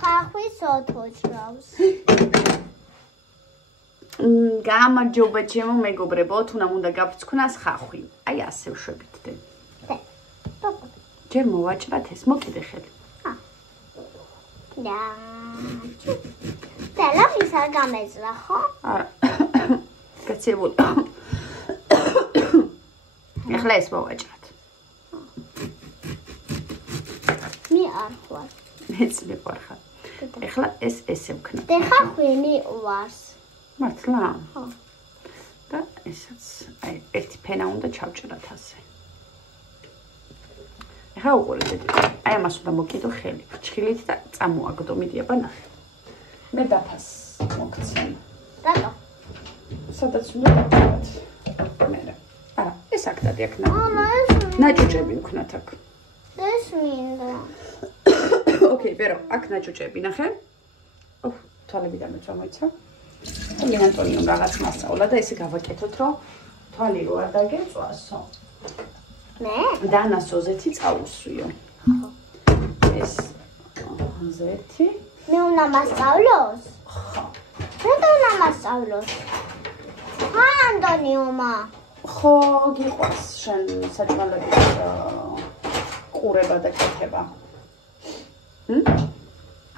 ხახვის ოთოჭრავს. გამარჯობა ჩემო მეგობრებო, თუნდაც უნდა გაფრთხვნას ხახვი. აი ასე ვშვებით დე. ჯერ მოვაჭრათ ეს, მოკიდე ხელი. და. ტელეფონს არ გამეძლა, ხო? არა. გაცებული. ეხლა ეს მოვაჭრათ. მე არ ხარ. მეც მიყვარხარ. ეხლა ეს ესე ვქნათ. და ხახვი მიყვარს. მართლა? ხო. და ესაც აი ერთი ფენა უნდა ჩავჭრათ ასე. ეხლა უყურეთ. აი ამას უნდა მოკიდო ხელი. ფრჩხილით და წამოაგდო, მიდი აბა ნახე. მე დაფას მოგცემ. რატო? სადაც უნდა დავჭრათ. მე. არა, ეს აქ დადი აქ ნაჭუჭები ვქნათ აქ. ეს მინდა. ოკეი, ბერო, აქ ნაჭუჭები ნახე. ოჰ, თვალები დამეწვა მოიცა. მე ანტონიომ რაღაც მასწავლა და ესე გავაკეთოთ, რომ თვალი რო არ დაგეწვასო. მე? დანასოზეთი წაუსვიო. ეს ზეთი. მე უნდა მასწავლოს? ხო. რატო უნდა მასწავლოს? ანტონიომა. ხო, გიყვარს შენ საჭმელების ყურება და კეთება.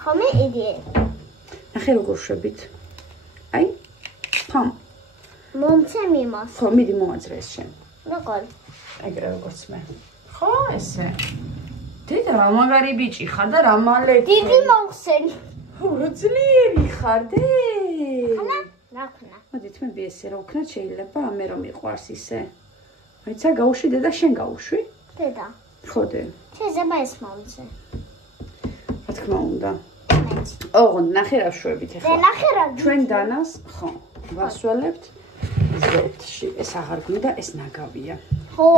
ხო, მე იდეა. ნახე როგორ შვებით. აი, ფამ. მომცემ იმას. ხო, მიდი მოაძრე ეს შენ. როგორ? ეგრე როგორც მე. ხო, ესე. დედა რა მაგარი ბიჭი ხარ და რა მალე. დიდი მოხსენი. რა ძლიერი ხარ დე. ხანა? რა ქნა? მოდით მე ესე რა ვქნათ შეიძლება, მე რომ მიყვარს ისე. აიცა გაუშვი დედა შენ გაუშვი? დედა. ხო დე. შეიძლება ეს მოვიცე. რა თქმა უნდა. მეც. ოღონდ ნახე რა შვებით და ახლა. ნახე რა. ჩვენ დანას, ხო, ვასველებთ ზეთში. ეს აღარ გვინდა, ეს ნაგავია. ხო.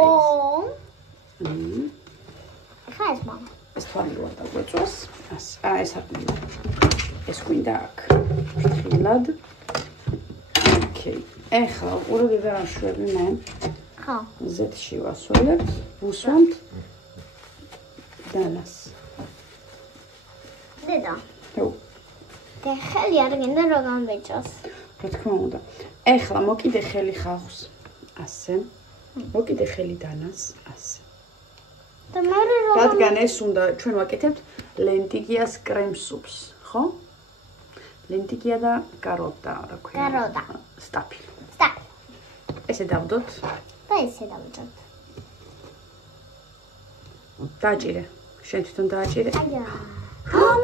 მმ. ხა ეს მამა. ეს თვალი რო არ დაგვეწოს. ეს არ გვინდა. ეს გვინდა აქ. ფრთხილად. ოკეი. ეხლა უყურე და რა შვები მე. ხო. ზეთში ვასველებთ, ვუსვამთ დანას. დედა. ხო. და ხელი არ გინდა რომ გამბეჭოს. რა თქმა უნდა. ეხლა მოკიდე ხელი ხახს. ასე. მოკიდე ხელი დანას, ასე. და მე რომ რადგან ეს უნდა ჩვენ ვაკეთებთ ლენტიგიას კრემ სუპს, ხო? ლენტიგია და კაროტა, რა ქვია? კაროტა. სტაფილი. სტაფი. ესე დავდოთ. და ესე დავჭოთ. დააჭირე. შენ თვითონ დააჭირე. აია.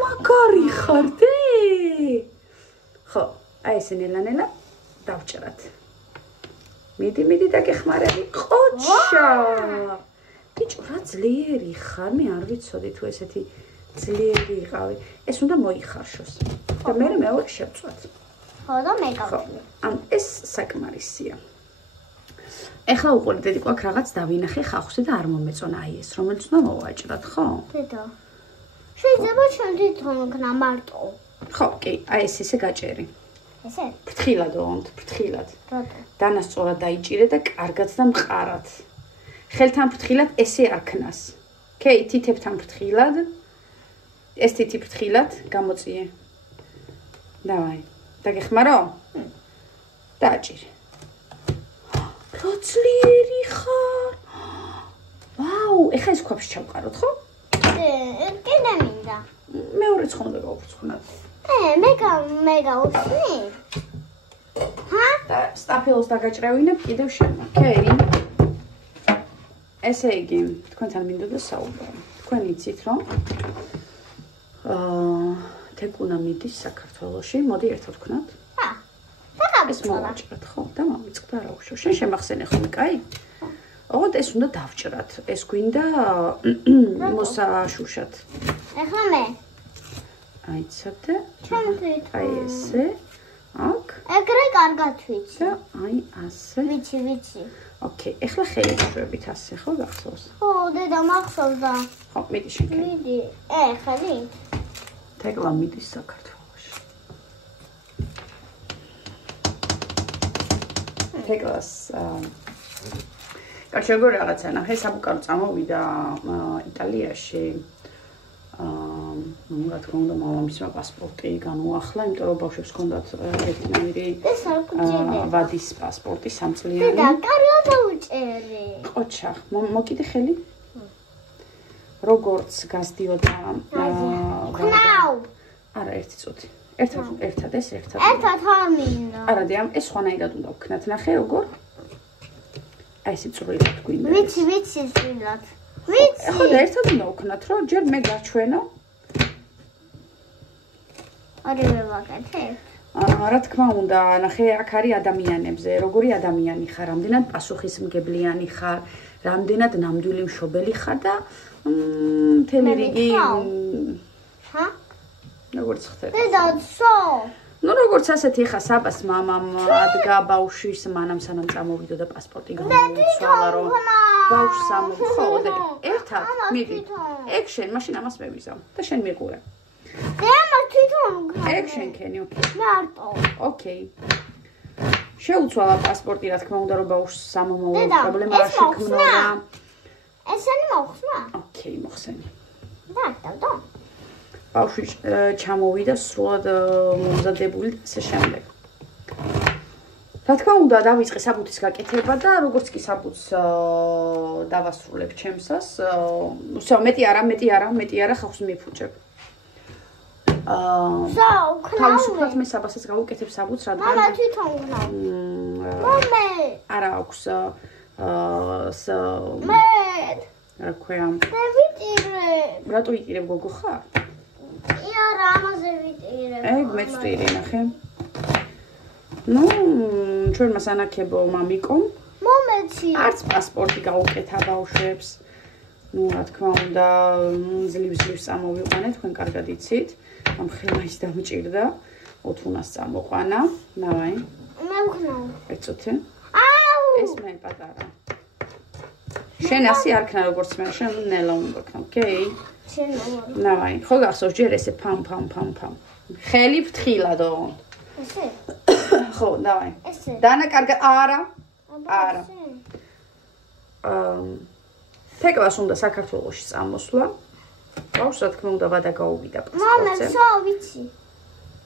მაგარი ხარ დე. ხო, აი ესე ნელა დავჭრათ. მიდი დაგეხმარები. ყოჩა. ბიჭო, რა ძლიერი ხარ, მე არ ვიცოდი თუ ესეთი ძლიერი იყავი. ეს უნდა მოიხარშოს. და მე მეორე შევწვათ. ხო, და მე გავწვი. ან ეს საკმარისია. ეხლა უყურე დედიკო აქ რაღაც დავინახე ხახუსე და არ მომეწონა აი ეს, რომელიც უნდა მოვაჭრათ, ხო? დედა. შეიძლება ჩვენ თვითონ ვქნა მარტო. ხო, კი, აი ეს ისე გაჭერი. ესე? ფრთხილად ვონთ, ფრთხილად. რატო? დანასწორად დაიჭირე და კარგად და მყარად. ხელთან ფრთხილად ესე არ ქნას. კეი, თითებთან ფრთხილად. ეს თითი ფრთხილად გამოწიე. დავაი. დაგეხმარო? დააჭირე. რა ძლიერი ხარ. ვაუ, ეხლა ეს ქვაბში ჩავყაროთ, ხო? კიდე მინდა. მეორე ცხონდა გავფრთხვნათ. მე გავუსვი? ჰა? და სტაფილოს დაგაჭრევინებ კიდევ შენ. კეი. ესე იგი, თქვენთან მინდოდა საუბარი. თქვენ იცით, რომ თეკუნა მიდის საქართველოში, მოდი ერთად ვქნათ. ჰა. ეს მოვაჭრათ, ხო? და მომიწყდა რა უშო. შენ შემახსენე ხოლმე, კაი? ოღონდ ეს უნდა დავჭრათ. ეს გვინდა მოსაშუშად. ეხლა მე. აიცადე. ჩვენ თვითონ. აი ესე. აქ. ეგრე კარგად ვიცი. და აი ასე. ვიცი. ოკეი, ეხლა ხელი შვებით ასე, ხო, გახსოვს? ხო, დედა მახსოვს და. ხო, მიდი შენ. მიდი. ხელი. თეკლა მიდის საქართველოში. თეკლას კარჩეგო რაღაცა ნახე, საბუკარო წამოვიდა იტალიაში. ну, რა თქმა უნდა, მამამისმა პასპორტი განუახლა, იმიტომ რომ ბავშვებს ჰქონდათ ერთნაირი ვადის პასპორტი 3 წლიანი. დედა, კარგად დაუჭერი. ყოჩა, მოკიდე ხელი? როგორც გასდიოდა ხნავ. არა, 1 წუთი. ერთად ეს ერთად. ერთად არ მინდა. არა, დიამ, ეს ხვანაირად უნდა ვქნათ. ნახე როგორ? აი ესე წვრილად გვინდა. ვიცი წვრილად. ვიცი. ხო, და ერთად უნდა ვქნათ, რომ ჯერ მე გაჩვენო. ორივე ვაკეთებ. რა თქმა უნდა, ნახე, აქ არის ადამიანებზე, როგორი ადამიანი ხარ, რამდენად პასუხისმგებლიანი ხარ, რამდენად ნამდვილი მშობელი ხარ და მთელი რიგი ჰა? როგორც ხდება. დედა, ცო. ну როგორც ასეთი ხა საბას მამამ ადგა ბავშვის მანამ სანამ წამოვიდო და პასპორტი გამოუცვალა რომ ბავშვს ხო და ერთად მიდი ეგ შენ მაშინ ამას მევიზავ და შენ მიყურე მე ამას თვითონ ეგ შენ ქენი მარტო ოკეი შეუცვალა პასპორტი რა თქმა უნდა რომ ბავშვს სამომავლო პრობლემა არ შექმნოდა ესენი მოხსნა ოკეი მოხსენი და ბავშვი ჩამოვიდა სრულად მომზადებული და ასე შემდეგ. რა თქმა უნდა, დავიწყე საბუთის გაკეთება და როგორც კი საბუთს დავასრულებ ჩემსას, усё, მეტი არა, ხალხს მიფუჭებ. თავისუფლად მე საბასაც გავუკეთებ საბუთს, რადგან მამა თვითონ გნავ. მომე. არა აქვს მე. რა ქვია? დავიტირებ. რატო იტირებ გოგო ხარ? არა, ამაზე ვიტირებ. ეგ მეც ვტირი, ნახე. ну, ჩვენმა სანაკებო მამიკომ მომეცი. არც პასპორტი გაუკეთა ბავშვებს. ну, რა თქმა უნდა, ძლივს წამოვიყვანეთ, თქვენ კარგად იცით. ამ ხელა ის დამჭირდა, 800-ს წამოყვანა. ნავაი. მე ვქნავ. ეცოთე. აუ! ეს მე პატარა. შენ ასე არ ქნა როგორც მე, შენ ნელა უნდა ქნა, ოკეი? ნავაი, ხო გახსოვს ჯერ ესე ფამ. ხელი ფრთხილადო. ესე? ხო, დავაი. ესე. დანა კარგად არა. თეკლას უნდა საქართველოში წამოსვლა. ბავშვს რა თქმა უნდა ვადა გაუვიდა პასპორტზე. მამე, ხო, ვიცი.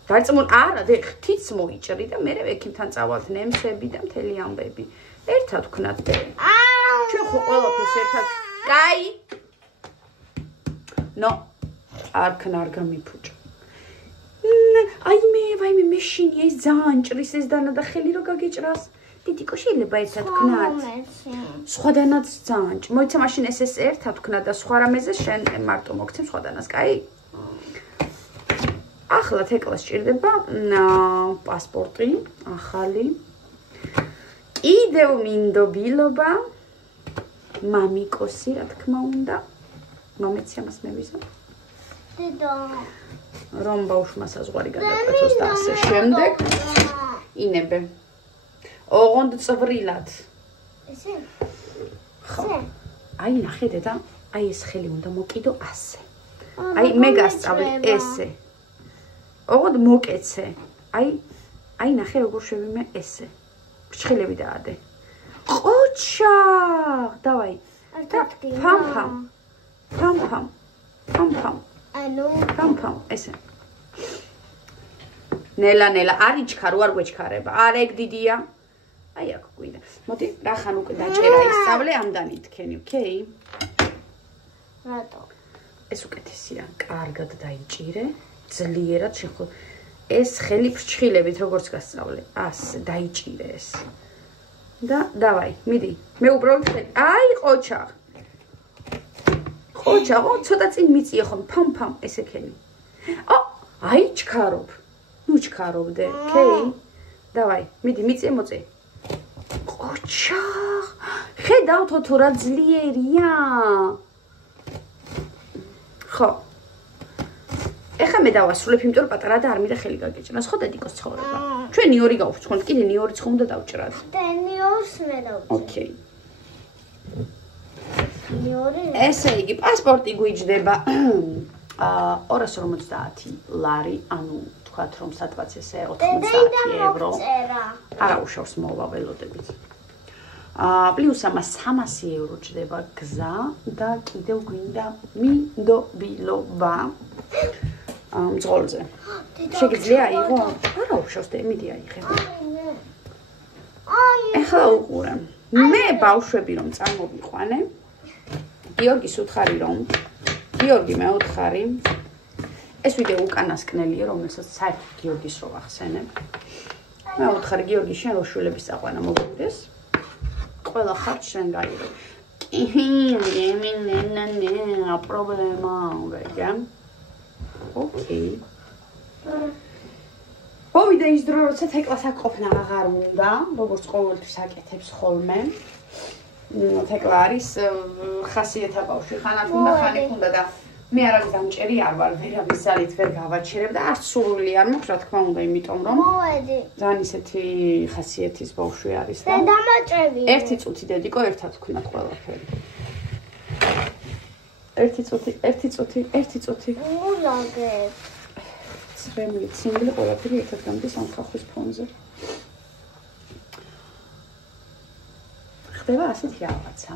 დარწმუნ არა, ხთიც მოიჭრი და მე ექიმთან წავალთ ნემსები და მთელი ამბები. ერთად ვქნათ და ჩვენ ხო ყველაფერს ერთად. კაი. ნო, არ გამიფუჭა. ვაიმე, მეშინია ეს ძალიან ჭრის ეს დანა და ხელი რო გაგეჭრას. დიდიკო შეიძლება ერთად ვქნათ. სხვადანაც ძალიან. მოიცა მაშინ ეს ერთად ვქნათ და სხვა რამეზე შენ მარტო მოგცემ სხვადანას, კაი? ახლა თეკლას ჭირდება პასპორტი, ახალი. კიდევ მინდობილობა. მამიკოსი, რა თქმა უნდა. მომეცი ამას მევიზო. დედა. რომ ბავშვმა საზღვარი გადაკვეთოს და ასე შემდეგ. ინებე. ოღონდ წვრილად. ესე? ხო. აი ნახე დედა, აი ეს ხელი უნდა მოკიდო ასე. აი მე გასწავლე ესე. ოღონდ მოკეცე. აი ნახე როგორ შევიმე ესე. ფრჩხილები დაადე. ყოჩა! დავაი. ფამ. ანუ ფამ, ესე. ნელა, არ იჩქარო, არ გვეჩქარება. არა ეგ დიდია. აი აქ გვიდა. მოდი, რახან უკვე დაჭერა ისწავლე ამდანი თქვენი, ოკეი? რატო? ეს უკეთესია. კარგად დაიჭირე, ძლიერად შეხო. ეს ხელი ფრჩხილებით როგორც გასწავლე. ასე დაიჭირე ეს. და დავაი, მიდი. მე უბრალოდ აი ყოჩა. ყოჩა, ცოტა წინ მიწიე ხომ, ფამ, ესე ქენი. აი ჩქარობ. ნუ ჩქარობდე, ოკეი? დავაი, მიდი, მიწიე მოწე. ყოჩა! ხედავთ თუ რა ძლიერია. ხო. ეხლა მე დავასრულებ, იმიტომ რომ პატარა და არ მინდა ხელი გაგეჭრას, ხო დედიკოს ცხოვრება. ჩვენ ნიორი გავვრცხვენთ, კიდე ნიორიც ხომ უნდა დავჭრათ. და ნიორს მე დავჭრა. ოკეი. ნიორი? ესე იგი, პასპორტი გვიჯდება 250 ლარი, ანუ თქვათ რომ სადღაც ესე 90 ევრო. არა უშავს მოვა ველოდებით. პლუს ამას 300 евро ჭდება გზა და კიდევ გვინდა მინდობილობა მძღოლზე. შეგიძლია აიღო? არა, უშავს და მიდი აიღე. ეხლა უყურე. მე ბავშვები რომ წარმოვიყვანე, გიორგის უთხარი რომ გიორგი მეუთხარი ეს ვიდეო უკანასკნელია, რომელსაც საერთოდ გიორგის რო ახსენებ. მე უთხარი გიორგი შენ რო შვილების წაყვანა მოგვიდეს. ყველა ხარ შენ გაიგო. ნენა პრობლემა ვეგა. ოკეი. მოვიდა ის დრო, როცა თეკლას აკყოფნა აღარ უნდა, როგორც ყოველთვის აკეთებს ხოლმე. თეკლა არის ხასიათა ბავშვი, ხან აქ უნდა, ხან იქ უნდა და მე არავის დამჭერი არ ვარ, ვერავის ძალით ვერ გავაჩერებ და არც სურვილი არ მაქვს, რა თქმა უნდა, იმიტომ რომ მოვედი. ძალიან ისეთი ხასიათის ბავშვი არის და დამაჭრები. ერთი წუთი დედიკო ერთად ვქნათ ყველაფერი. ერთი წუთი. მულაგებ. ცრემლი, ცინგლი ყველაფერი ერთად გამდის ამ ხახვის ფონზე. ხდება ასეთი რაღაცა.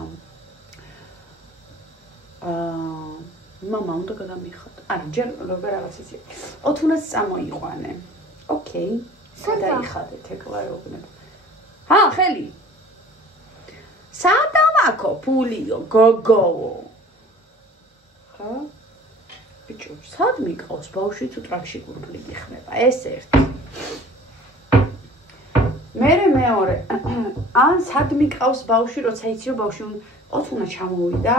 მამა უნდა გადამიხადო. არა, ჯერ როგორ რაღაციც. ოთუნას წამოიყვანე. ოკეი. გადაიხადე თეკლაეობნებ. ჰა, ხელი. სადამაკო ფულიო, გოგო. ხა? ბიჭო, სად მიყავს ბავშვი თუ ტრაქში გურგლი გიხმება? ეს ერთი. მერე მეორე. ან სად მიყავს ბავშვი, როცა იციო ბავშვი ოთუნა ჩამოვიდა.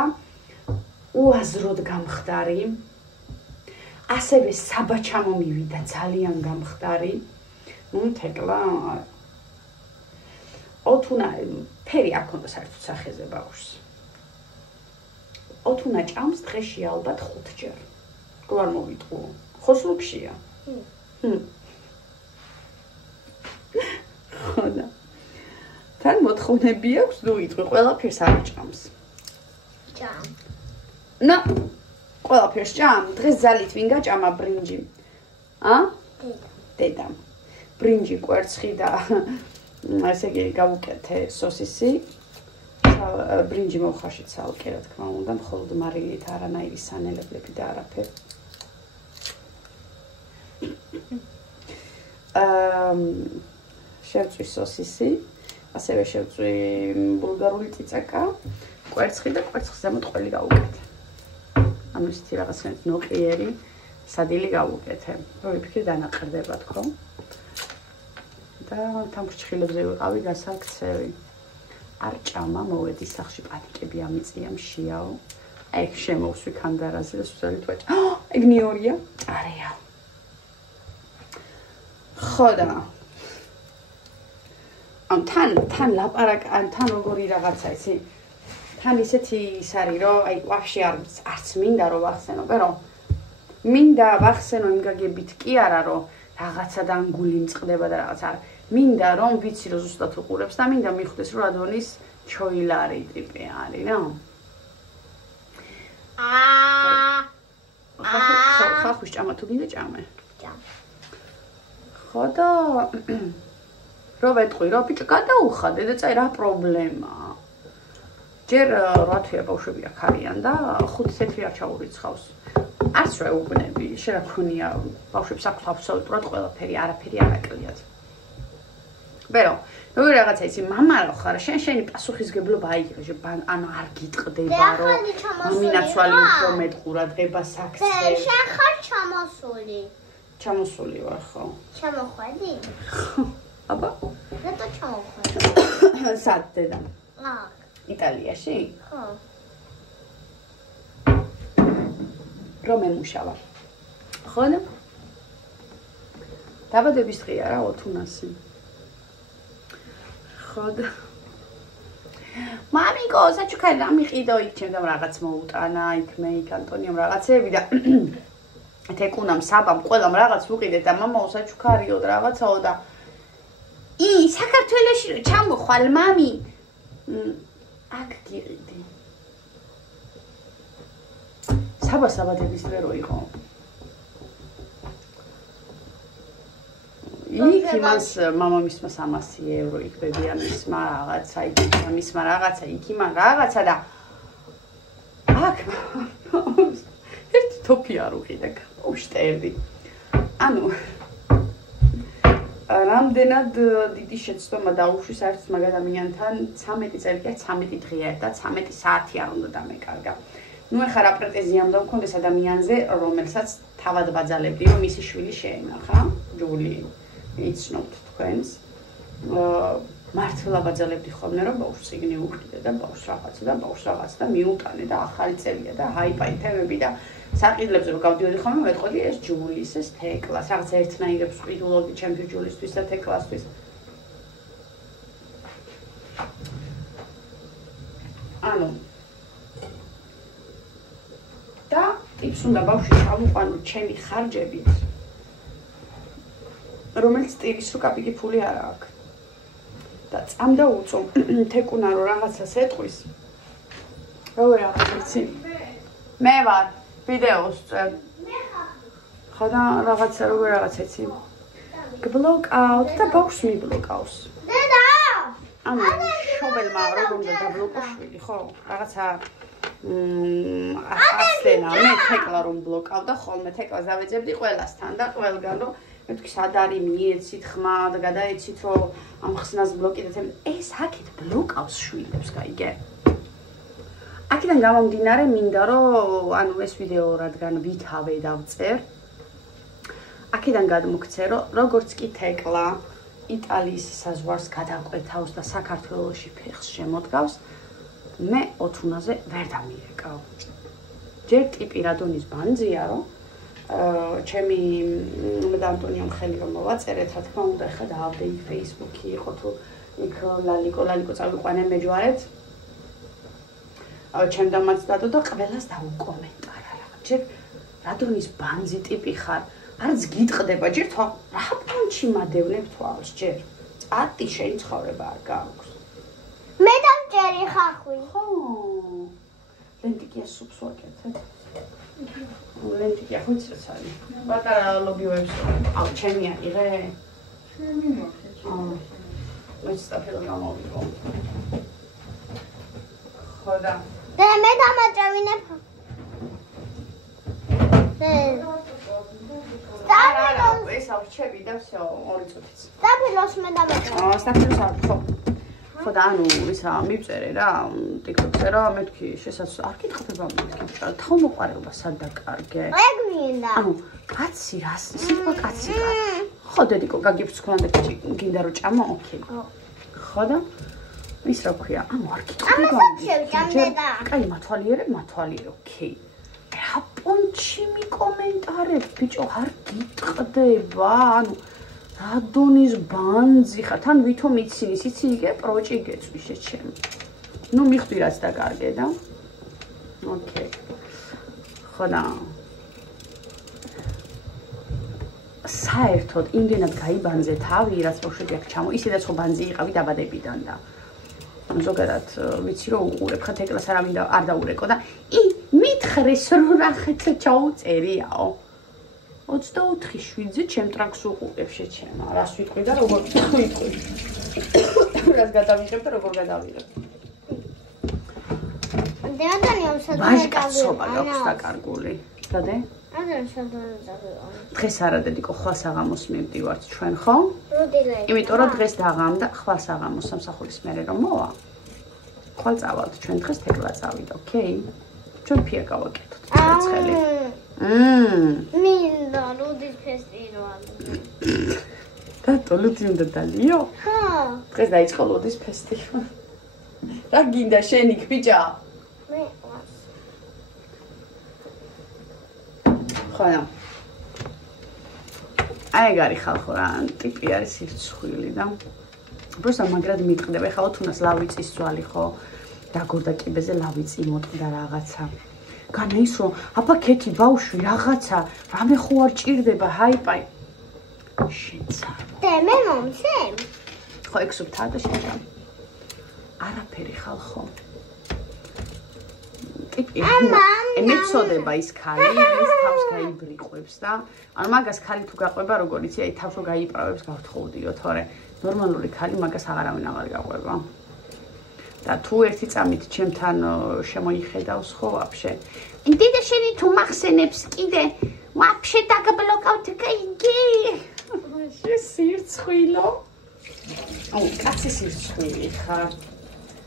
უაზროდ გამხდარი. ასევე საბა ჩამომივიდა ძალიან გამხდარი. თეკლა ოთუნა ფერი არ ქონდა საერთოდ სახეზე ბავშვს. ოთუნა ჭამს დღეში ალბათ 5 ჯერ. რო არ მოვიტყუო. ხოსლუქშია. ხოდა. თან მოთხოვნები აქვს, ნუ იტყვი, ყველაფერს არ ჭამს. ჭამ. ნო, ყველაფერს ჭამ. დღეს ძალით ვინ გაჭამა ბრინჯი? დედამ. ბრინჯი, კვერცხი და ესე იგი გავუკეთე სოსისი. ბრინჯი მოვხარში ცალკე, რა თქმა უნდა, მხოლოდ მარილით, არანაირი სანელებლები და არაფერი. შევწვი სოსისი, ასევე შევწვი ბულგარული წიწაკა, კვერცხი და კვერცხის ზემოთ ყველი გავუკეთე. ანუ ისეთი რაღაცნაირად ნოყიერი სადილი გავუკეთე. რო ვიფიქრე დანაყრდება თქო. და თამფრჩხილებზე ვიყავი გასაქცევი. არ ჭამა, მოვედი სახში, პანიკები ამიწია, მშიაო. აი ეგ შემოვსვი ქანდარაზე და სულით ვაჭა. ეგ ნიორია? არეა. ხოდა. ან თან ლაპარაკ, ან თან როგორი რაღაცა ისი. თან ისეთი ის არის, რომ აი ვაფშე არც მინდა რომ ვახსენო, ბერო. მინდა ვახსენო იმ გაგებით კი არა, რომ რაღაცა დანგული მწყდება და რაღაც არა. მინდა რომ ვიცი რომ ზუსტად უყურებს და მინდა მიხვდეს რომ ადონის ჩოილარი ტიპი არის რა. ხახვის ჭამა თუ გინდა ჭამე? ჭამ. ხოდა რო ვეტყვი რომ ბიჭო გადაუხადე და წაი რა პრობლემაა? ჯერ 8 თვეა ბავშვები აქ არიან და 5 თვე არ ჩაურიცხავს. არც რა უგნები, შეგაქონია ბავშვებს აქვთ აბსოლუტურად ყველაფერი, არაფერი არ აკლიათ. ბერო, როგორ რაღაცა იცი, მამა რა ხარ, შენი პასუხისგებლობა აიღე, ანუ არ გიტყდება, რომ მინაცვალი უფრო მეტყურა დღება საქცე. შენ ხარ ჩამოსული. ჩამოსული ვარ, ხო? ჩამოხვედი? აბა? რატო ჩამოხვედი? სად დედა? აქ. იტალიაში? ხო. რომ ემუშავა. ხოდა? დაბადების დღეა რა 20-ი. ხოდა. მამიკო, საჩუქარი რა მიყიდო იქ ჩემთან რაღაც მოუტანა, იქ მე იქ ანტონიამ რაღაცები და თეკუნამ საბამ ყველამ რაღაც უყიდეთ და მამა საჩუქარიოდ რაღაცაო და საქართველოში რომ ჩამოხვალ მამი აქ გიყიდი. საბადების დღე რო იყო. იქ იმას მამამისმა 300 евро იქ ბებიანისმა რაღაცა იქ მამისმა რაღაცა იქ იმან რაღაცა და აქ ერთი თოფი არ უყიდა უშტერდი ანუ რამდენად დიდი შეცდომა დაუშვი საერთოდ მაგ ადამიანთან 13 წელი 13 დღეა და 13 საათი არ უნდა დამეკარგა ნუ ეხლა რა პრეტენზია უნდა მქონდეს ადამიანზე რომელსაც თავად ბაძალებდი რომ მისი შვილი შეენახა ჯული იცნობთ თქვენს მართლა ბაძალებდი ხოლმე რომ ბავშვს იგნი უყიდე და ბავშვს რაღაცა და მიუტანე და ახალი წელია და ჰაიპაი თემები და საყიდლებზე რომ გავდიოდი ხოლმე მეტყოდი ეს ჯულის ეს თეკლას რაღაც ერთნაირებს ყიდულობდი ჩემთვის ჯულისთვის და თეკლასთვის ანუ და ტიპს უნდა ბავშვი ჩავუყანო ჩემი ხარჯებით რომელიც ტირის რო კაპიკი ფული არ აქვს და წამდა უწო თეკუნა რო რაღაცას ეტყვის როგორ ახალცი მე ვარ ვიდეოს წერ ხო და რაღაცა როგორ რაღაცეცი გბლოკაუტ და ბავშვს მიბლოკავს დედა ანუ შობელმა როგორ უნდა დაბლოკო შვილი ხო რაღაცა ასენა მე თეკლა რომ ბლოკავდა ხოლმე თეკლას დავეძებდი ყველასთან და ყველგან რომ მე თქვი სად არის მიეცით ხმა და გადაეცით რომ ამ ხსნას ბლოკიდეთ ეს აქეთ ბლოკავს შვილებს გაიგე აქედან გამომდინარე მინდა რომ ანუ ეს ვიდეო რადგან ვითავე დავწერ აქედან გადმოგცე რომ როგორც კი თეკლა იტალიის საზღვარს გადაყვეთავს და საქართველოში ფეხს შემოდგავს მე 20-ზე ვერ დამირეკავ. ჯერ ტიპი რადონის ბანძია რომ ჩემი მე და ანტონიომ ხელი რომ მოვაწერეთ, რა თქმა უნდა, ხა დავდე იქ Facebook-ი იყო თუ იქ ლალიკო წავიყვანე მეჯვარეთ. ჩემ დამაც დადო და ყველას დაუკომენტარა რა. ჯერ რადონის ბანძი ტიპი ხარ, არც გიტყდება, ჯერ თვა რა პონჩი მადევნებ თვალს, ჯერ. წატი შენი ცხოვრება არ გაქვს. მე დამჭერი ხახვი. ხო. ლენტიკია სუპს ვაკეთებ. ლენტიკია ხუცი ცალი. პატარა ლობიოებს. აუ, ჩემი აიღე. ჩემი მოხე. მე სტაფილო გამოვიყო. ხოდა. და მე დამაჭრევინებ. ეს ავრჩები და всё, 2 წუთიც. სტაფილოს მე დამაჭრევ. სტაფილოს არ ხო. ხო და ანუ ისა მივწერე რა TikTok-ზე რა მეთქი შესაძლოა არ გითხება მეთქი თავმოყარება სად დაკარგე ეგ მინდა ანუ კაცი რას სიტყვა კაცი ხო დედიკო გაგიფს ქონდა გინდა რომ ჭამა ოკეი ხო და ის რა ქვია ანუ არ გითხება კაი მათვალიერე ოკეი რა პონჩი მიკომენტარებ ბიჭო არ გიტყდება ანუ რადონის ბანძი ხარ თან ვითომ იცინი იგე პროჭი გეწვი შეჩემ ნუ მიხვდი რაც დაკარგე და ოკეი ხოდა საერთოდ იმდენად გაიბანძე თავი რაც ბავშვები აქ ჩამო ისედაც ხო ბანძი იყავი დაბადებიდან და ზოგადად ვიცი რომ უყურებ ხა თეკლას არ დაურეკო და მითხრეს რომ რაღაცა ჩაუწერიაო 24 შვიდზე ჩემ ტრაქს უყურებ შეჩემა. რას ვიტყვი და როგორ ვიტყვი. რას გადავიღებ და როგორ გადავიღებ. დედანიამ სადღაც ვაჟკაცობა გაქვს დაკარგული. სადე? ადრე სადღაც დავიყო. დღეს არა დედიკო ხვალ საღამოს მივდივართ ჩვენ ხო? როდილე. იმიტომ რომ დღეს დაღამდა ხვალ საღამოს სამსახურის მერე რომ მოვა. ხვალ წავალთ ჩვენ დღეს თეკლა წავიდა, ოკეი? ჩვენ ფია გავაკეთოთ წერცხელი. მინდა ლუდის ფესტივალი. და ლუდი უნდა დალიო? ხო. დღეს დაიწყო ლუდის ფესტივალი. რა გინდა შენი ბიჭა? მე ვარ. ხოდა. აი გარი ხალხო რა, ტიპი არის სირცხვილი და просто მაგრად მიტყდება, ხა თუნას ლავიწის ძვალი ხო? დაგორდა კიბეზე ლავიწი მოტყდა რაღაცა. განა ის რომ აფაქეთი ბავშვი რაღაცა რამე ხო არ ჭირდება ჰაიპაი შეცა და მე მომცემ ხო ექსუბთა და შეცა არაფერი ხალხო ტიპი. მეწოდება ის ქალი, ვის თავს გაიბრიყვებს და ანუ მაგას ქალი თუ გაყვება, როგორ იცი, აი თავს რო გაიправებს, გავთხოვდიო, თორე ნორმალური ქალი მაგას აღარავინ აღარ გაყვება. და თუ ერთი წამით ჩემთან შემოიხედავს ხო ვაფშე. ინდიდა შენი თუ მახსენებს კიდე ვაფშე დაგაბლოკავთ იგი. სირცხვილო. აუ, კაცი სირცხვილი ხარ.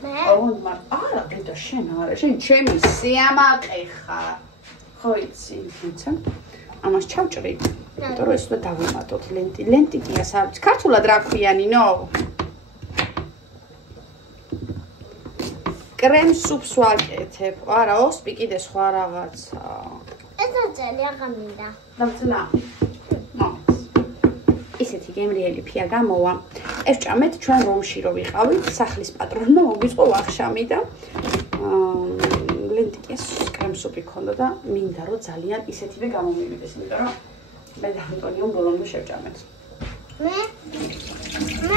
არა, ბედა, შენ არა, შენ ჩემი სიამაყე ხარ. ხო იცი, იცი. ამას ჩავჭრი. იმიტომ რომ ეს უნდა დავიმატოთ ლენტი კი ასარც. ქართულად რა ქვია ნინო? კრემ სუპს ვაკეთებ. არა, ოსპი კიდე სხვა რაღაცა. ეს ძელი აღარ მინდა. დავწლა. ისეთი გემრიელი ფია გამოვა. ეს ჭამეთ ჩვენ რომში რო ვიყავით, სახლის პატრონმა მოგვიწყო ვახშამი და ლენტიკეს კრემსუპი ქონდა და მინდა რომ ძალიან ისეთივე გამომივიდეს, იმიტომ რომ მე და ანტონიომ ბოლომდე შევჭამეთ. მე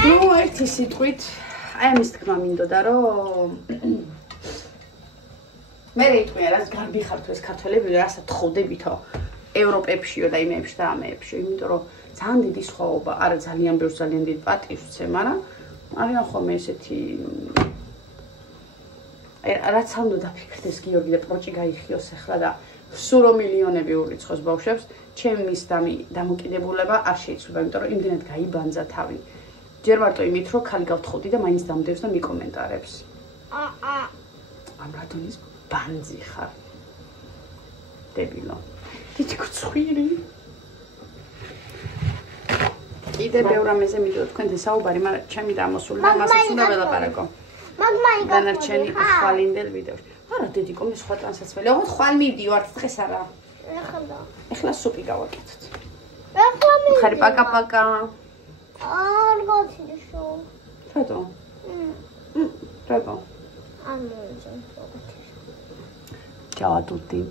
ნუ ერთი სიტყვით, აი ამის თქმა მინდოდა რომ მე რეიტყვია რაც გარბი ხართ ეს ქართველები რასაც თხოვდებითო ევროპებშიო და იმეებში და ამეებშიო, იმიტომ რომ ძალიან დიდი სხვაობა, არა ძალიან ბევრს ძალიან დიდ პატივს ვცემ, მაგრამ არიან ხოლმე ესეთი რაც უნდა დაფიქრდეს გიორგი და პროჭი გაიხიოს ახლა და სულ რომ მილიონები ურიცხოს ბავშვებს, ჩემი მის დამოკიდებულება არ შეიცვლება, იმიტომ რომ იმდენად გაიბანძა თავი. ჯერ მარტო იმით, რომ ხალი გავთხოვდი და მაინც დამდევს და მიკომენტარებს. ამ რადონის ბანძი ხარ. დებილო. დიდი კუცხვირი. კიდე ბევრ ამაზე მინდოდა თქვენთან საუბარი, მაგრამ ჩემი დამოსული და მასაც უნდა ველაპარაკო. მაგმაი დანარჩენი ხვალინდელ ვიდეოში. არა, დედიკო, მე სხვა ტრანსაცველი. ოღონდ ხვალ მივდივართ დღეს არა. ეხლა სუპი გავაკეთოთ. ეხლა მე. ხარი პაკა-პაკა. არ გოჩიშო. რატო? რატო? არ მოიძენ. Ciao a tutti.